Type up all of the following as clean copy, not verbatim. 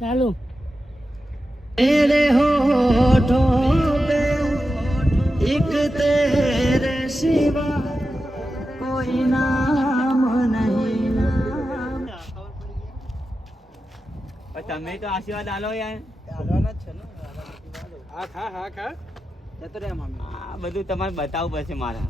ચાલુ तेरे होठों पे एक तेरे सिवा कोई नाम नहीं તમે તો આશીર્વાદ આલો યાર આલવાના જ છે ને હા ખા જતો રે મમ્મી આ બધું તમારે બતાવવું પડશે મારા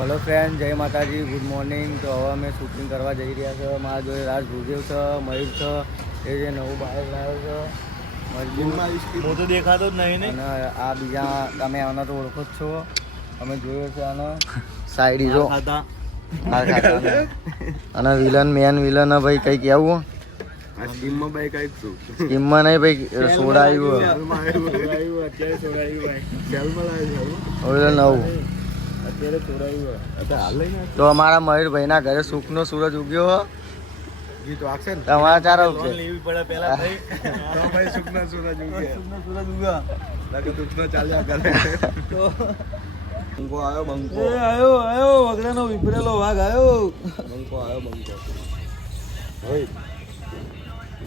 હેલો ફ્રેન્ડ, જય માતાજી, ગુડ મોર્નિંગ. તો હવે અમે શૂટિંગ કરવા જઈ રહ્યા છે. મારા જોડે રાજ ભૂદેવ છે, મયુર છે, એ જે નવું બાઇક લાવ્યો છે હું તો દેખાતો જ નહીં ને. અને આ બીજા તમે આના તો ઓળખો જ છો, અમે જોયો છે આનો સાઈડ જો અને વિલન મેન વિલન ભાઈ કઈ કેવું સ્કીમમાં ભાઈ કઈક છું સ્કીમમાં નહીં ભાઈ સોડાયું હવે નવું તો અમારા મયુરભાઈના ઘરે સુખનો સૂરજ ઉગ્યો તમારા ચાર આવશે વગડાનો વિપરેલો વાઘ આવ્યો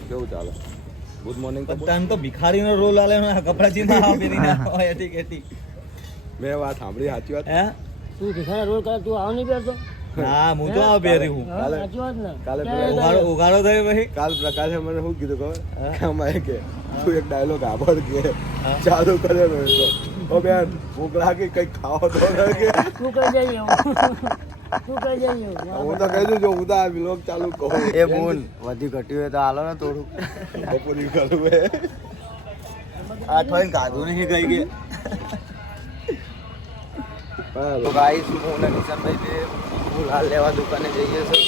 કેવું ચાલે? Good morning. તો ભિખારીનો રોલ આલે કપડાજી ના પહેરીને મેં વાત સાંભળી, સાચી વાત. હે તું ભિખારી રોલ કરે તું આવ નહીં પહેરતો હા હું તો આવ પહેરી હું સાચી વાત ને કાલે ઉગાડો થયો ભાઈ કાલ પ્રકાશે મને શું કીધું ખબર અમારે કે તું એક ડાયલોગ આભાર કે ચાલુ કરેલો હતો ઓ બેન ભૂખ લાગી કઈક ખાવા તો કે તું કઈ જઈએ તું કઈ જઈએ હું તો કહી દઉં જો હું તો આ વ્લોગ ચાલુ કહું એ બોન વધી ઘટ્યું હોય તો હાલો ને થોડુંક બપોરી કરું હે આ થોડી ગાધું નહીં ગઈ કે તો ગાઈસ હું ને કિશનભાઈ બે ફૂલ હાલ લેવા દુકાને જઈએ છે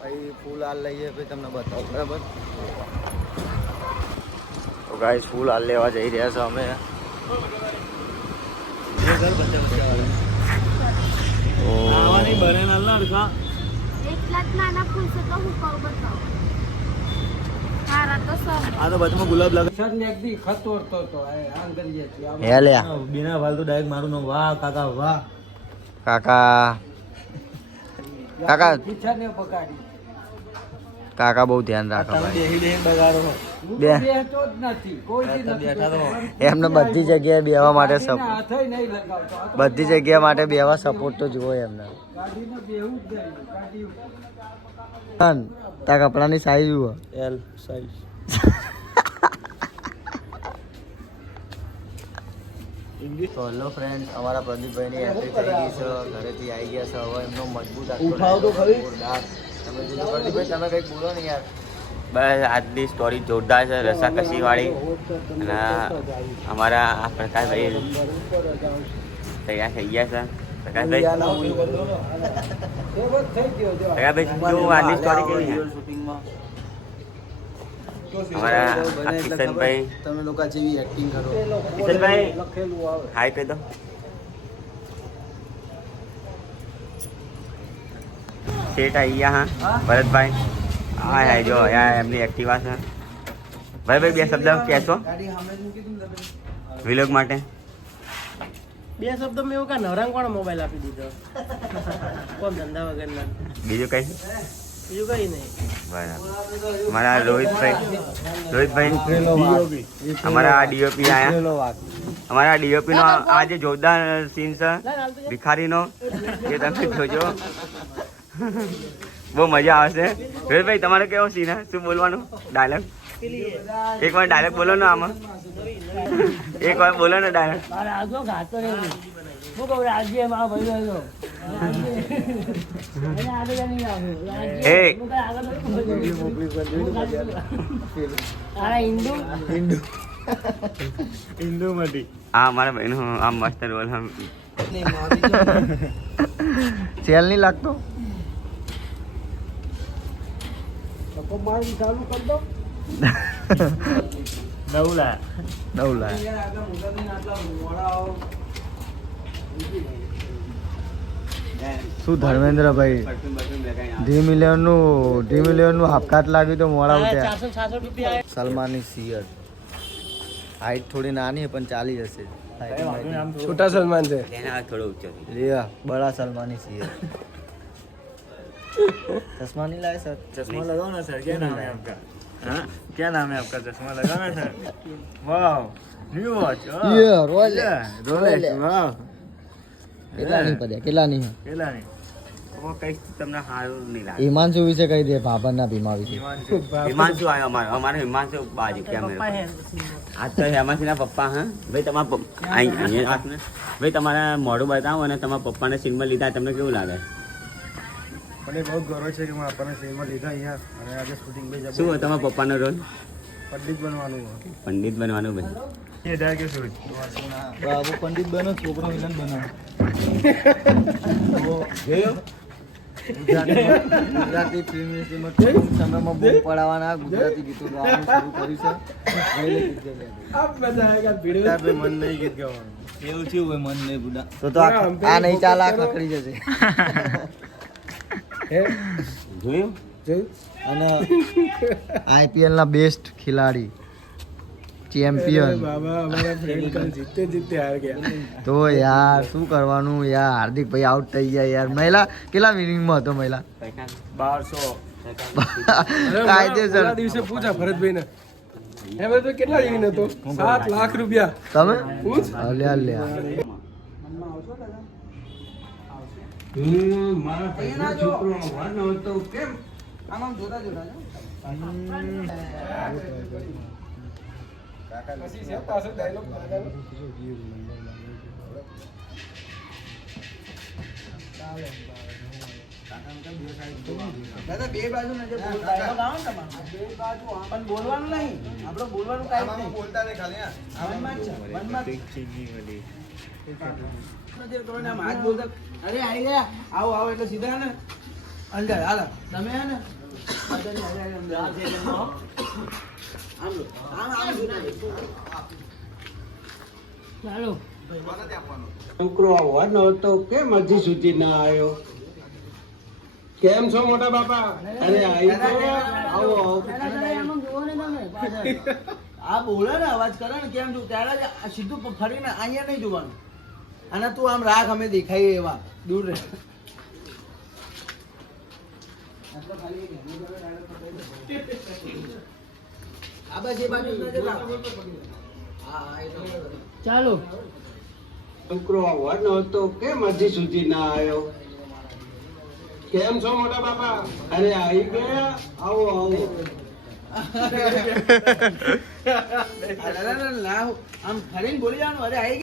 પછી ફૂલ હાલ લઈએ પછી તમને બતાવું બરાબર. તો ગાઈસ ફૂલ હાલ લેવા જઈ રહ્યા છે અમે. આવાની બને ના લડકા એટલા જ નાના ફૂલ છે તો હું કહું બતાવો હારા તો સર આ તો બચમાં ગુલાબ લાગે શર્ટ ને એકદી ખત તોડતો તો આમ કરીએ છીએ હે લે બિના વાલ તો ડાયરેક્ટ મારું નો વાહ કાકા વાહ કાકા કાકા પીછા ને પકાડી કાકા બહુ ધ્યાન રાખો ભાઈ બેહી બેહી બગાડો બે બેઠો જ નથી કોઈ દી નથી એમને બધી જગ્યાએ બેવા માટે હાથે નહીં લગાવતો બધી જગ્યા માટે બેવા સપોર્ટ તો જુઓ એમને. ગાડીને બેવું જ નહીં ગાડી તારા કપડાની સાઈઝ જુઓ એલ સાઈઝ તો હેલો ફ્રેન્ડ, અમારા પ્રદીપભાઈની એન્ટ્રી થઈ ગઈ છે, ઘરેથી આવી ગયા છે. હવે એમનો મજબૂત ઉઠાવ તો ખરી. તમે જોજો પ્રદીપભાઈ, તમે કંઈક બોલો ને યાર. બસ આજની સ્ટોરી જોરદાર છે, રસાકસી વાળી. અને અમારા આ પ્રકાશભાઈ તૈયાર થઈ ગયા છે. પ્રકાશભાઈ શું આજની સ્ટોરી કેવી છે? અમારા કિશનભાઈ તમે લોકો જેવી એક્ટિંગ કરો કિશનભાઈ હાય કહી દો. સેટ આવી ગયા હા ભરતભાઈ. હા હા જો અહીંયા એમની એક્ટિવા છે. ભાઈ બે શબ્દ કહેશો વિલોગ માટે? બે શબ્દ મેં એવું કા નવરાંગ કોણ મોબાઈલ આપી દીધો કોણ ધંધા વગરના બીજું કઈ? બીજું કઈ નહીં બરાબર. અમારા રોહિતભાઈ અમારા ડીઓપી આયા. અમારા ડીઓપી નો આ જે જોરદાર સીન છે ભિખારીનો એ તમે જોજો, બહુ મજા આવશે. રોહિતભાઈ તમારે કેવો સીન હે? શું બોલવાનું ડાયલોગ? એક વાર ડાયલોગ બોલો ને આમાં, એક વાર બોલો ને ડાયલોગ. મારે આગળ ઘાતો નહીં હું કહું રાજ્ય મારા ભાઈ આવ્યો હા મારા ભાઈ નો આમ મસ્ત રોલ સેલ નહીં લાગતો. ચાલુ કરી દો 9 લાખ શું ધર્મેન્દ્રભાઈ ડી મિલિયન નું હાફકાટ લાગ્યું તો મોડા ઉઠ્યા. 466 રૂપિયા સલમાનની સિયર હાઈટ થોડી નાની પણ ચાલી જશે. છોટા સલમાન છે થોડો ઊંચો બડા સલમાનની સિયર चश्मा नहीं लाए सर? चश्मा लगाओ ना सर, क्या नाम है आपका? हाँ, क्या नाम है आपका? चश्मा लगाना सर। वाह, न्यू वॉच। रोलेक्स, वाह। કેટલાની પડ્યા કેટલાની કેટલાની? કઈ તમને સારું નહીં લાગે હિમાંશુ વિશે કહી દે, ભાભરના ભીમા વિશે. હિમાંશુ આવ્યો અમારો હિમાંશુ બાજુ કેમેરા આ તો હેમાંશીના પપ્પા હા ભાઈ તમારા અહીંયા રાખને ભાઈ તમારા મોઢું બતાવો અને તમારા પપ્પાને સીનમાં લીધા તમને કેવું લાગે મને બહુ ગૌરવ છે કે મેં આપણને સિનેમા લીધા અહીંયા અને આજે શૂટિંગ પર શું હોય તમારા પપ્પાનો રોલ પંડિત બનવાનું. પંડિત બનવાનું ભાઈ ये डाल के सोच બાબુ પંડિત બનો, છોકરો વિલન બનો. ગુજરાતી ફિલ્મ ઇન્ડસ્ટ્રીમાં ટૂંક સમયમાં બૂમ પડાવવાના, ગુજરાતી ગીતો ગાવાનું શરૂ કર્યું છે. વહેલે ગીત ગાવાનું. મન નહીં ગીત ગાવાનું. એવું થયું હોય મન નહીં બુડા તો આ નહીં ચાલે, આ ખખડી જશે. જોયું અને આઈપીએલ ના બેસ્ટ ખેલાડી, ચેમ્પિયન. તો યાર શું કરવાનું યાર, હાર્દિક ભાઈ આઉટ થઈ ગયા યાર. મહિલા કેટલા વિનિંગમાં હતો મહિલા? 1200 કાયદેસર. દિવસે પૂછા ભરતભાઈ ને કેટલા વિન હતો? 7 લાખ રૂપિયા. તમે અલ્યા અલ્યા. દાદા બે બાજુ નજર બોલવાનું નહીં, આપણે બોલવાનું કાંઈ નહીં. બોલતા નહીં ખાલી નજર કરો ને આમ હાથ બોલતા અરે આવી ગયા આવો આવો એટલે સીધા ને અંદર હાલો તમે હે ને ચાલો છોકરો આવવાનો હતો કેમ હજી સુધી ના આવ્યો? કેમ છો મોટા બાપા? અરે આવી ગયો. આવો આવો. આ બોલે ને અવાજ કરે ને કેમ છું ત્યારે જ આ સીધું ફરીને અહીંયા નહીં જોવાનું અને તું આમ રાખ અમે દેખાઈએ એવા દૂર રહે. આ બસ એ બાજુ નજર રાખ. ચાલો છોકરો આવવાનો હતો કેમ હજી સુધી ના આવ્યો? કેમ છો મોટા બાપા? અરે આવી ગયા. આવો આવો. આમ ફરીને બોલી જવાનું અરે આવી